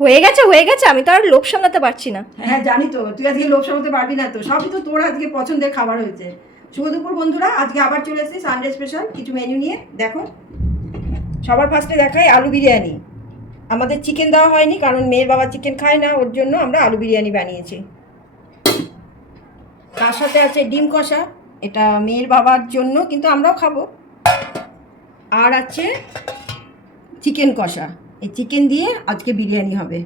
হয়ে গেছে, আমি তো আর লোভ সামলাতে পারছি না। হ্যাঁ জানি তো, তুই আজকে লোভ সামলাতে পারবি না তো, সবই তো তোর আজকে পছন্দের খাবার হয়েছে। শুভ দুপুর বন্ধুরা, আজকে আবার চলে এসেছি সানডে স্পেশাল কিছু মেনু নিয়ে। দেখো, সবার ফার্স্টে দেখাই আলু বিরিয়ানি। আমাদের চিকেন দেওয়া হয়নি, কারণ মেয়ের বাবা চিকেন খায় না, ওর জন্য আমরা আলু বিরিয়ানি বানিয়েছি। তার সাথে আছে ডিম কষা, এটা মেয়ের বাবার জন্য, কিন্তু আমরাও খাবো। আর আছে চিকেন কষা, এই চিকেন দিয়ে আজকে বিরিয়ানি হবে।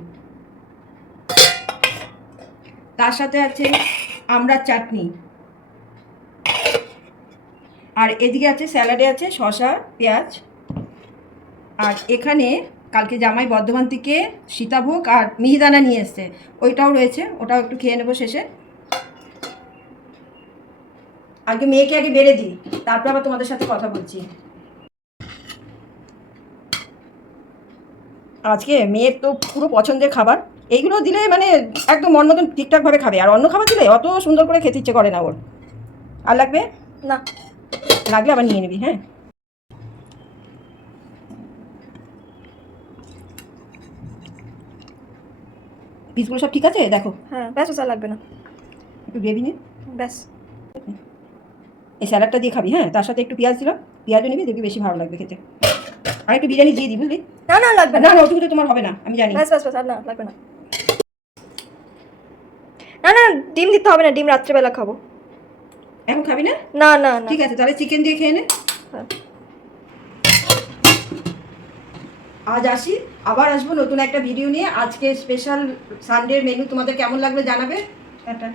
তার সাথে আছে আমড়ার চাটনি, আর এদিকে আছে স্যালাডে আছে শসা পেঁয়াজ। আর এখানে কালকে জামাই বর্ধমান থেকে সীতাভোগ আর মিহিদানা নিয়ে এসছে, ওইটাও রয়েছে, ওটাও একটু খেয়ে নেবো শেষে। আগে মেয়েকে আগে বেড়ে দিই, তারপর আবার তোমাদের সাথে কথা বলছি। আজকে মেয়ের তো পুরো পছন্দের খাবার, এইগুলো দিলে মানে একদম মন মতন ঠিকঠাকভাবে খাবে। আর অন্য খাবার দিলে অত সুন্দর করে খেতে ইচ্ছে করে না ওর। আর লাগবে না, লাগলে আবার নিয়ে নিবি। হ্যাঁ, পিসগুলো সব ঠিক আছে? দেখো, হ্যাঁ ব্যাস, ওটা লাগবে না, একটু গ্রেভি নে। ব্যাস। এই স্যালাডটা দিয়ে খাবি, হ্যাঁ, তার সাথে একটু পেঁয়াজ দিলাম, পেঁয়াজও নিবি, দেখবি বেশি ভালো লাগবে খেতে। আর একটু বিরিয়ানি দিয়ে দিই, বুঝলি? না না লাগবে না না, না, ওটুকুতে তোমার হবে না, আমি জানি। ব্যাস ব্যাস ব্যাস, আর না লাগবে না। না না, ডিম দিতে হবে না, ডিম রাত্রেবেলা খাবো। এখন খাবি না? না না না, ঠিক আছে, তাহলে চিকেন দিয়ে খেয়ে নে। হ্যাঁ। আজ আসি, আবার আসবো নতুন একটা ভিডিও নিয়ে। আজকে স্পেশাল সানডের মেনু তোমাদের কেমন লাগলো জানাবে। টাটা।